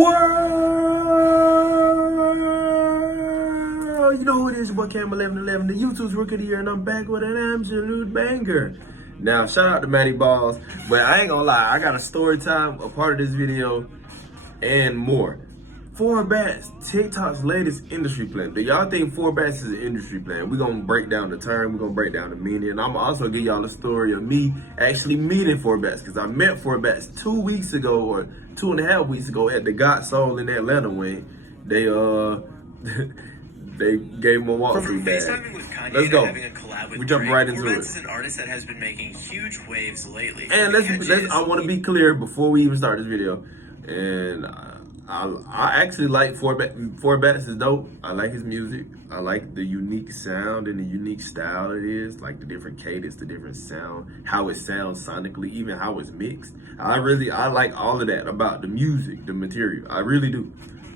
world. You know who it is, your boy Cam1111, the YouTube's Rookie of the Year, and I'm back with an absolute banger. Now, shout out to Matty Balls, but I ain't gonna lie, I got a story time, a part of this video, and more. 4BATZZ, TikTok's latest industry plan. Do y'all think 4BATZZ is an industry plan? We're gonna break down the term, we're gonna break down the meaning, and I'm also give y'all the story of me actually meeting 4BATZZ, because I met 4BATZZ 2 weeks ago, or 2.5 weeks ago at the Got Soul in Atlanta when they they gave him a walkthrough bag. Let's go. We jump right into it. 4BATZZ is an artist that has been making huge waves lately. And I want to be clear before we even start this video, and I actually like 4BATZZ. 4BATZZ is dope. I like his music. I like the unique sound and the unique style it is, like the different cadence, the different sound, how it sounds sonically, even how it's mixed. I like all of that about the music, the material. I really do.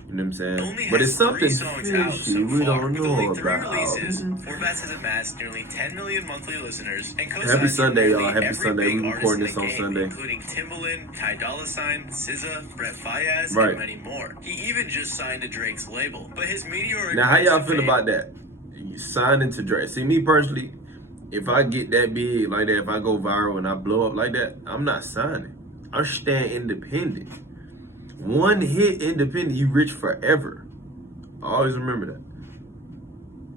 You know what I'm saying? But it's something fishy we don't know about. 4BATZZ has amassed nearly 10 million monthly listeners. And happy Sunday, y'all. Happy Sunday. We recording this on Sunday. Including Timbaland, Ty Dolla $ign, SZA, 4BATZZ, and many more. He even just signed to Drake's label. But his meteoric... Now, how y'all feel about that? You signing to Drake. See, me personally, if I get that big like that, if I go viral and I blow up like that, I'm not signing. I'm staying independent. One hit independent, you rich forever. Always remember that.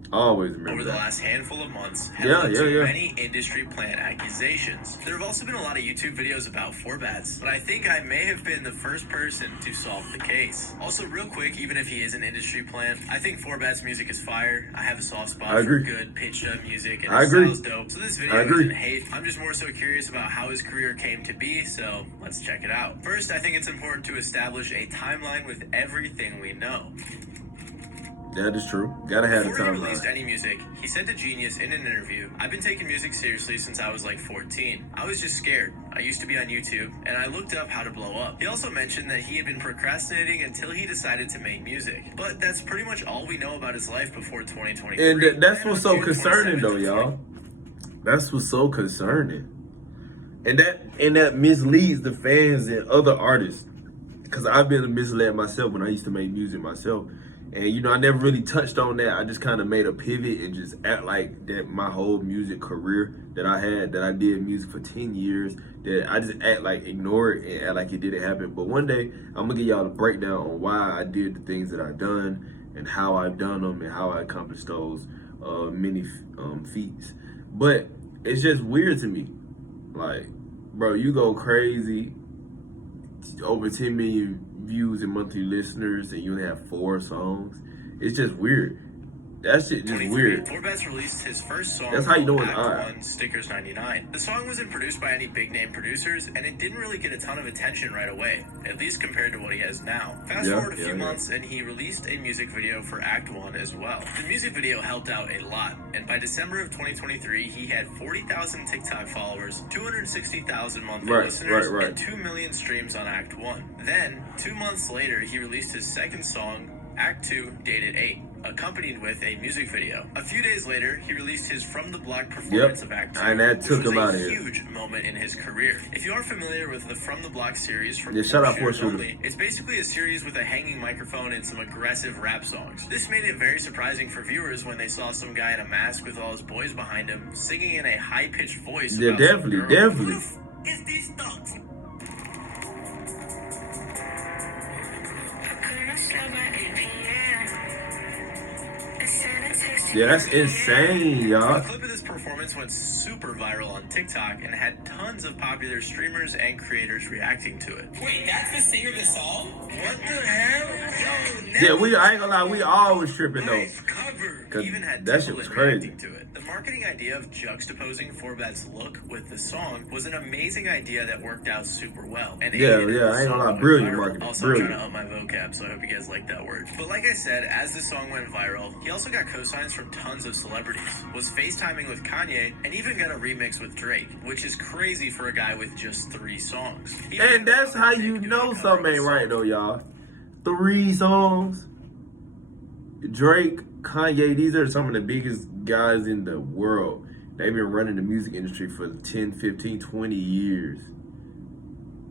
Always remember Over that. the last handful of months, many industry plan accusations. There have also been a lot of YouTube videos about 4BATZZ, but I think I may have been the first person to solve the case. Also, real quick, even if he is an industry plan, I think 4BATZZ music is fire. I have a soft spot for good pitched up music, and his style is dope. So this video isn't hate. I'm just more so curious about how his career came to be, so let's check it out. First, I think it's important to establish a timeline with everything we know. That is true. Gotta have a timeline. Before he released any music, he said to Genius in an interview, "I've been taking music seriously since I was like 14. I was just scared. I used to be on YouTube, and I looked up how to blow up." He also mentioned that he had been procrastinating until he decided to make music. But that's pretty much all we know about his life before 2023. And that's what's so concerning, though, y'all. That's what's so concerning. And that misleads the fans and other artists. Because I've been misled myself when I used to make music myself. And, you know, I never really touched on that. I just kind of made a pivot and just act like that my whole music career that I had, that I did music for 10 years, that I just act like, ignore it and act like it didn't happen. But one day, I'm going to give y'all a breakdown on why I did the things that I've done and how I've done them and how I accomplished those many feats. But it's just weird to me. Like, bro, you go crazy, over 10 million views and monthly listeners, and you only have 4 songs. It's just weird. That shit just weird. 4BATZZ released his first song. That's how you know it's Act 1, Stickers 99. The song wasn't produced by any big name producers, and it didn't really get a ton of attention right away, at least compared to what he has now. Fast forward a few months, and he released a music video for Act 1 as well. The music video helped out a lot, and by December of 2023, he had 40,000 TikTok followers, 260,000 monthly listeners, and 2 million streams on Act 1. Then, 2 months later, he released his second song, Act 2, Dated 8, accompanied with a music video. A few days later, he released his From the Block performance of Act 2, and that took him out of here. Huge moment in his career. If you are familiar with the From the Block series from shout out for Only, it's basically a series with a hanging microphone and some aggressive rap songs. This made it very surprising for viewers when they saw some guy in a mask with all his boys behind him singing in a high-pitched voice. Yeah, definitely. It's these thugs. Yeah, that's insane, y'all. A clip of this performance went super viral on TikTok and had tons of popular streamers and creators reacting to it. Wait, that's the singer of the song? What the hell? Yeah, I ain't gonna lie, we all was tripping though. Even had that shit was crazy. To it. The marketing idea of juxtaposing 4BATZZ's look with the song was an amazing idea that worked out super well. And I ain't gonna lie, brilliant marketing. Also trying to up my vocab, so I hope you guys like that word. But like I said, as the song went viral, he also got co-signs from tons of celebrities, was FaceTiming with Kanye, and even got a remix with Drake, which is crazy for a guy with just 3 songs. And that's how you know something ain't right though, y'all. 3 songs. Drake, Kanye, these are some of the biggest guys in the world. They've been running the music industry for 10, 15, 20 years.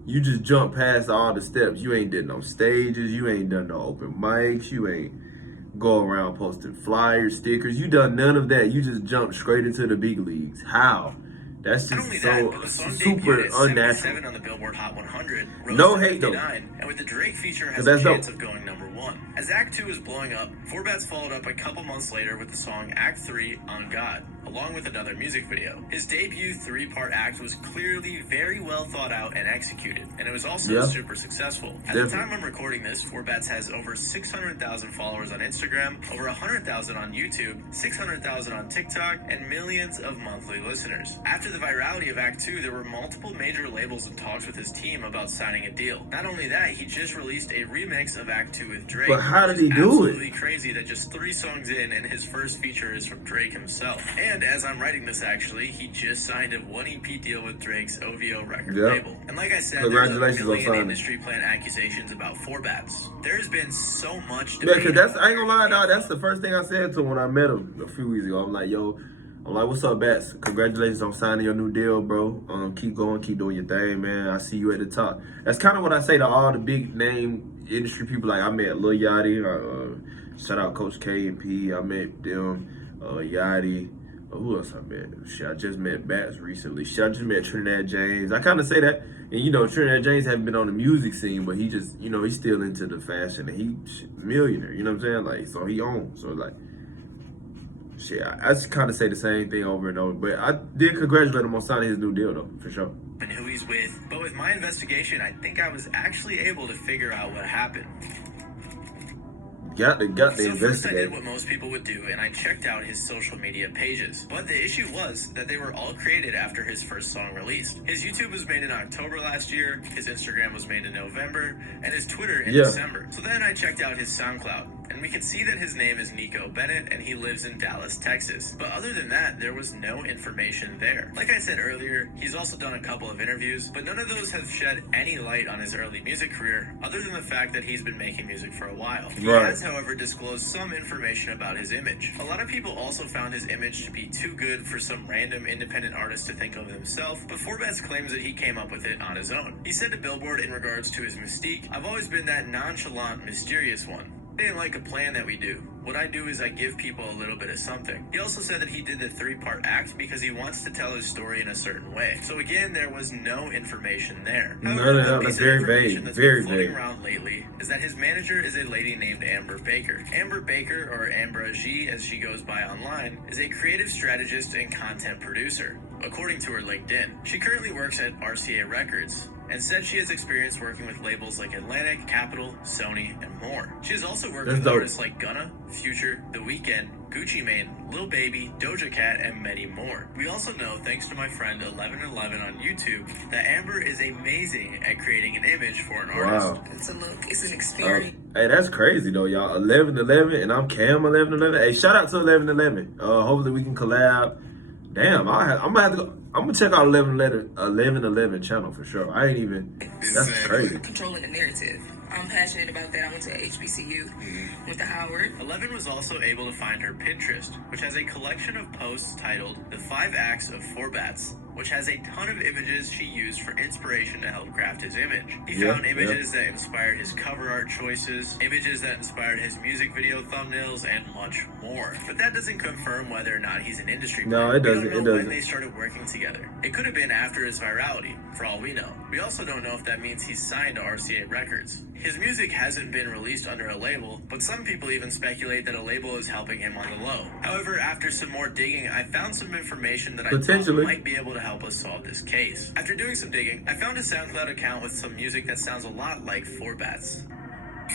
you just jump past all the steps. You ain't did no stages. You ain't done no open mics. You ain't go around posting flyers, stickers. You done none of that. You just jumped straight into the big leagues. How? That's Not just only so that, but the song super debuted at unnatural. 77 on the Billboard Hot 100, rose No to hate, though. 59, and with the Drake feature has That's a chance dope. of going number 1. As Act 2 is blowing up, 4BATZZ followed up a couple months later with the song Act 3 on God, along with another music video. His debut 3-part act was clearly very well thought out and executed, and it was also super successful. At the time I'm recording this, 4BATZZ has over 600,000 followers on Instagram, over 100,000 on YouTube, 600,000 on TikTok, and millions of monthly listeners. After the virality of Act 2, there were multiple major labels in talks with his team about signing a deal. Not only that, he just released a remix of Act 2 with Drake. But how did he do it? Absolutely crazy that just 3 songs in and his first feature is from Drake himself. And as I'm writing this, actually, he just signed a 1 EP deal with Drake's OVO record label. And like I said, there's a million industry plant accusations about 4BATZZ. There's been so much debate. Yeah, because that's, I ain't gonna lie, dog, that's the first thing I said to him when I met him a few weeks ago. I'm like, what's up, Bats? Congratulations on signing your new deal, bro. Keep going, keep doing your thing, man. I see you at the top. That's kind of what I say to all the big name industry people. Like, I met Lil Yachty, shout out Coach K and P. I met them, Yachty. Who else I met? Shit, I just met Bats recently. Shit, I just met Trinidad James. I kind of say that, and Trinidad James haven't been on the music scene, but he just, he's still into the fashion, and he's millionaire. You know what I'm saying? Like, so he owns. So like, shit, I just kind of say the same thing over and over. But I did congratulate him on signing his new deal, though, for sure. And who he's with. But with my investigation, I think I was actually able to figure out what happened. Got to First I investigate. did what most people would do, and I checked out his social media pages. But the issue was that they were all created after his first song released. His YouTube was made in October last year, his Instagram was made in November, and his Twitter in December. So then I checked out his SoundCloud, and we can see that his name is Nico Bennett, and he lives in Dallas, Texas. But other than that, there was no information there. Like I said earlier, he's also done a couple of interviews, but none of those have shed any light on his early music career, other than the fact that he's been making music for a while. He has, however, disclosed some information about his image. A lot of people also found his image to be too good for some random independent artist to think of himself, but 4BATZZ claims that he came up with it on his own. He said to Billboard in regards to his mystique, "I've always been that nonchalant, mysterious one. It ain't like a plan that we do. What I do is I give people a little bit of something." He also said that he did the 3-part act because he wants to tell his story in a certain way. So again, there was no information there. No, that's very vague. Very vague. Around lately is that his manager is a lady named Amber Baker. Amber Baker, or Ambra G as she goes by online, is a creative strategist and content producer, according to her LinkedIn. She currently works at RCA Records and said she has experience working with labels like Atlantic, Capitol, Sony, and more. She has also worked with artists like Gunna, Future, The Weeknd, Gucci Mane, Lil Baby, Doja Cat, and many more. We also know, thanks to my friend 1111 on YouTube, that Amber is amazing at creating an image for an artist. Wow. It's a look, it's an experience. Hey, that's crazy though, y'all. 1111, and I'm Cam 1111. Hey, shout out to 1111. Hopefully we can collab. Damn, I'm gonna have to go. I'm gonna check out 1111 channel for sure. I ain't even. That's crazy. Controlling the narrative. I'm passionate about that. I went to HBCU, went to Howard. 11 was also able to find her Pinterest, which has a collection of posts titled The 5 Acts of 4BATZZ, which has a ton of images she used for inspiration to help craft his image. He found images that inspired his cover art choices, images that inspired his music video thumbnails, and much more. But that doesn't confirm whether or not he's an industry player. No, it doesn't. We don't know when they started working together. It could have been after his virality, for all we know. We also don't know if that means he's signed to RCA Records. His music hasn't been released under a label, but some people even speculate that a label is helping him on the low. However, after some more digging, I found some information that I thought might be able to help us solve this case. After doing some digging, I found a SoundCloud account with some music that sounds a lot like 4BATZZ.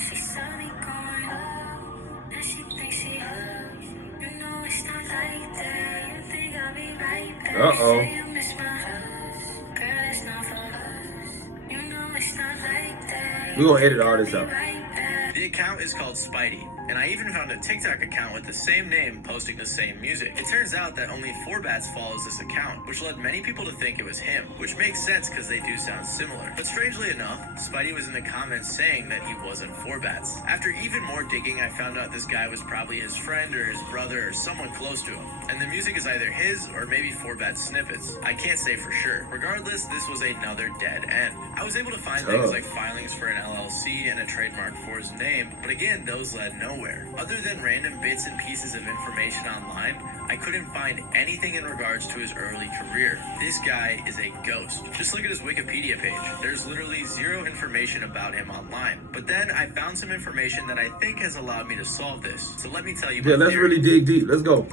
She saw me going up, and she thinks she up. You know it's not like that. You think I'll be right back. Say you miss my hugs. Girl, it's not for us. You know it's not like that. We gonna edit all this out. Right back. The account is called Spidey, and I even found a TikTok account with the same name posting the same music. It turns out that only 4BATZZ follows this account, which led many people to think it was him, which makes sense because they do sound similar. But strangely enough, Spidey was in the comments saying that he wasn't 4BATZZ. After even more digging, I found out this guy was probably his friend or his brother or someone close to him, and the music is either his or maybe 4BATZZ snippets. I can't say for sure. Regardless, this was another dead end. I was able to find things like filings for an LLC and a trademark for his name, but again, those led nowhere. Other than random bits and pieces of information online, I couldn't find anything in regards to his early career. This guy is a ghost. Just look at his Wikipedia page. There's literally zero information about him online. But then I found some information that I think has allowed me to solve this. So let me tell you. Yeah, let's really dig deep. Let's go.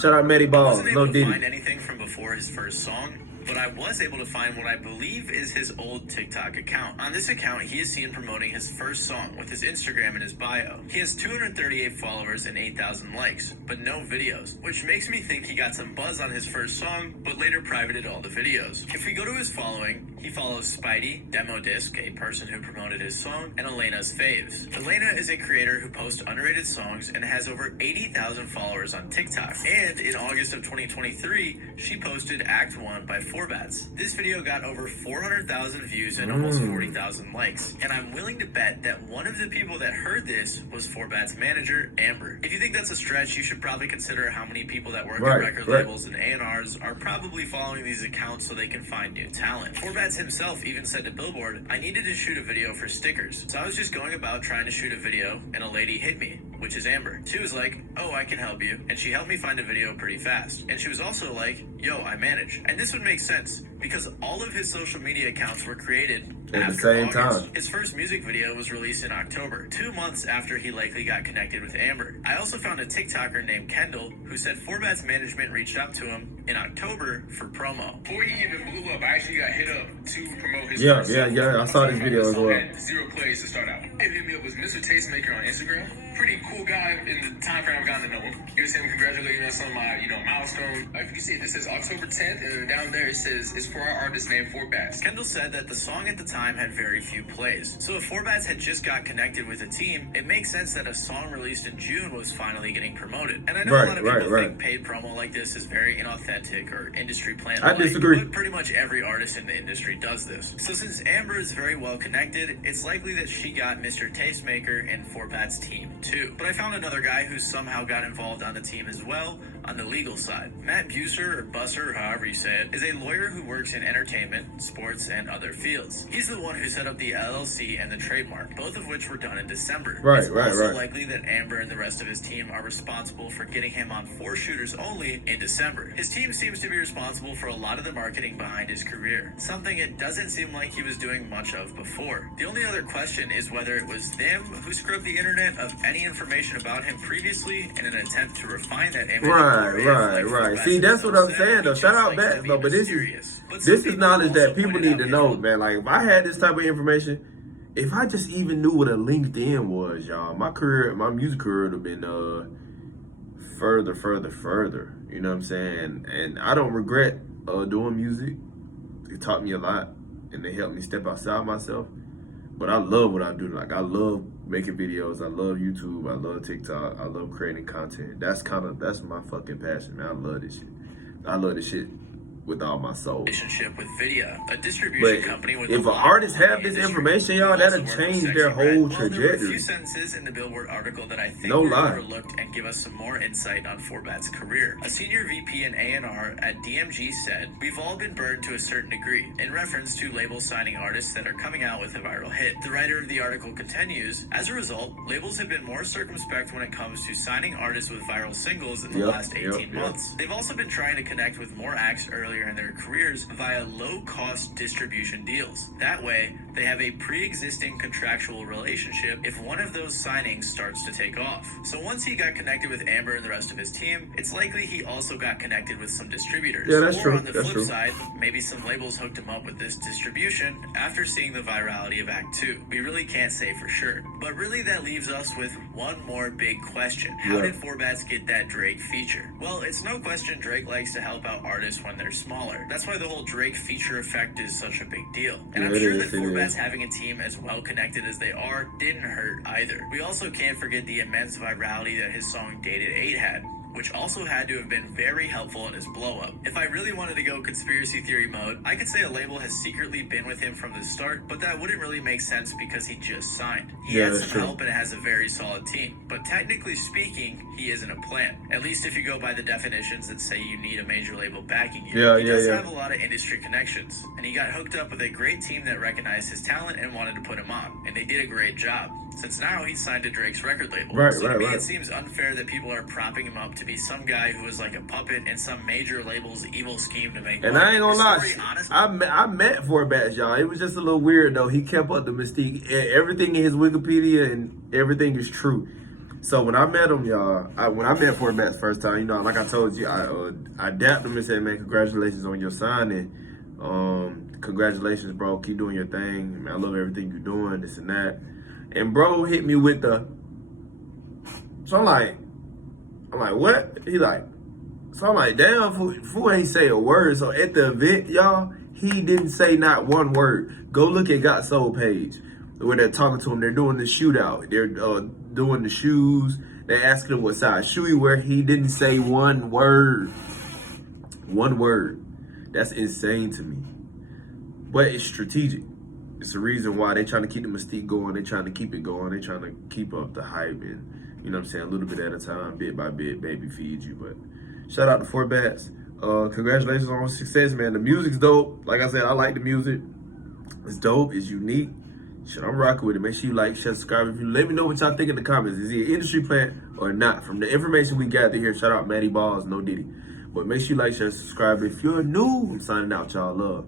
Shout out Matty Balls. I wasn't able to find anything from before his first song, but I was able to find what I believe is his old TikTok account. On this account, he is seen promoting his first song with his Instagram in his bio. He has 238 followers and 8,000 likes, but no videos, which makes me think he got some buzz on his first song, but later privated all the videos. If we go to his following, he follows Spidey, Demo Disc, a person who promoted his song, and Elena's Faves. Elena is a creator who posts underrated songs and has over 80,000 followers on TikTok. And in August of 2023, she posted Act 1 by 4BATZZ. This video got over 400,000 views and almost 40,000 likes. And I'm willing to bet that one of the people that heard this was 4BATZZ manager, Amber. If you think that's a stretch, you should probably consider how many people that work at record labels and A&Rs are probably following these accounts so they can find new talent. 4BATZZ himself even said to Billboard, I needed to shoot a video for stickers. So I was just going about trying to shoot a video and a lady hit me, which is Amber. She was like, oh, I can help you. And she helped me find a video pretty fast. And she was also like, yo, I manage. And this would make sense because all of his social media accounts were created at the same time. His first music video was released in October, 2 months after he likely got connected with Amber. I also found a TikToker named Kendall who said 4BATZZ management reached out to him in October for promo. Before he even blew up, I actually got hit up to promote his Yeah, first song. I saw this video as well. Had 0 plays to start out. It hit me up was Mr. Tastemaker on Instagram. Pretty cool guy in the time frame I've gotten to know him. He was saying congratulating us on my, milestone. If you see it, this says October 10th, and then down there it says it's for our artist named 4BATZZ. Kendall said that the song at the time had very few plays. So if 4BATZZ had just got connected with a team, it makes sense that a song released in June was finally getting promoted. And I know a lot of people think paid promo like this is very inauthentic or industry plan. I disagree. But pretty much every artist in the industry does this. So since Amber is very well connected, it's likely that she got Mr. Tastemaker and 4BATZZ team too. But I found another guy who somehow got involved on the team as well on the legal side. Matt Buser, or Busser, however you say it, is a lawyer who works in entertainment, sports, and other fields. He's the one who set up the LLC and the trademark, both of which were done in December. It's also likely that Amber and the rest of his team are responsible for getting him on 4 shooters only in December. His team seems to be responsible for a lot of the marketing behind his career, something it doesn't seem like he was doing much of before. The only other question is whether it was them who scrubbed the internet of any information about him previously in an attempt to refine that image. Right. See, that's what I'm saying though. Shout out BATZZ though, but this is knowledge that people need to know, man. Like if I had this type of information, if I just even knew what a LinkedIn was, y'all, my music career would have been further. You know what I'm saying? And I don't regret doing music. It taught me a lot and they helped me step outside myself. But I love what I do. Like I love making videos. I love YouTube. I love TikTok. I love creating content. That's my fucking passion, man. I love this shit. I love this shit with all my soul. Relationship with Vidya, a distribution company with if an artist have this information, y'all, that'll change their whole trajectory. There were a few sentences in the Billboard article that I think were overlooked and give us some more insight on 4BATZZ's career. A senior VP and A&R at DMG said, "We've all been burned to a certain degree," in reference to labels signing artists that are coming out with a viral hit. The writer of the article continues, "As a result, labels have been more circumspect when it comes to signing artists with viral singles in the last 18 months. They've also been trying to connect with more acts earlier in their careers via low-cost distribution deals. That way, they have a pre-existing contractual relationship if one of those signings starts to take off." So once he got connected with Amber and the rest of his team, it's likely he also got connected with some distributors. Yeah, that's true. On the flip side, maybe some labels hooked him up with this distribution after seeing the virality of Act 2. We really can't say for sure. But really that leaves us with one more big question. How did 4BATZZ get that Drake feature? Well, it's no question Drake likes to help out artists when they're smaller. That's why the whole Drake feature effect is such a big deal. And I'm Yeah, it sure is, that it 4BATZZ is. having a team as well connected as they are didn't hurt either. We also can't forget the immense virality that his song Dated 8 had, which also had to have been very helpful in his blow-up. If I really wanted to go conspiracy theory mode, I could say a label has secretly been with him from the start, but that wouldn't really make sense because he just signed. He Yeah, had that's some true. help and has a very solid team, but technically speaking, he isn't a plan. At least if you go by the definitions that say you need a major label backing you. Yeah, he yeah, does yeah. have a lot of industry connections, and he got hooked up with a great team that recognized his talent and wanted to put him on, and they did a great job, since now he's signed to Drake's record label. Right, so to right, me, right. it seems unfair that people are propping him up to be some guy who was like a puppet in some major label's evil scheme to make And money. I ain't gonna His lie, story, honestly, I met 4BATZZ, y'all. It was just a little weird though. He kept up the mystique. Everything in his Wikipedia and everything is true. So when I met him, y'all, when I met 4BATZZ first time, you know, like I told you, I dapped him and said, man, congratulations on your signing. Congratulations, bro. Keep doing your thing. Man, I love everything you're doing, this and that. And bro hit me with the. So I'm like, what? He like. So I'm like, damn, fool ain't say a word. So at the event, y'all, he didn't say not one word. Go look at Got Soul page where they're talking to him. They're doing the shootout. They're doing the shoes. They're asking him what size shoe he wear. He didn't say one word. One word. That's insane to me. But it's strategic. It's the reason why they're trying to keep the mystique going. They're trying to keep it going. They're trying to keep up the hype and, you know what I'm saying, a little bit at a time, bit by bit, baby feed you. But shout out to 4BATZZ. Congratulations on success, man. The music's dope. Like I said, I like the music. It's dope. It's unique. Shit, I'm rocking with it. Make sure you like, share, subscribe. If you let me know what y'all think in the comments. Is he an industry plant or not? From the information we gathered here, shout out Matty Balls, no Diddy. But make sure you like, share, subscribe. If you're new, I'm signing out. Y'all love.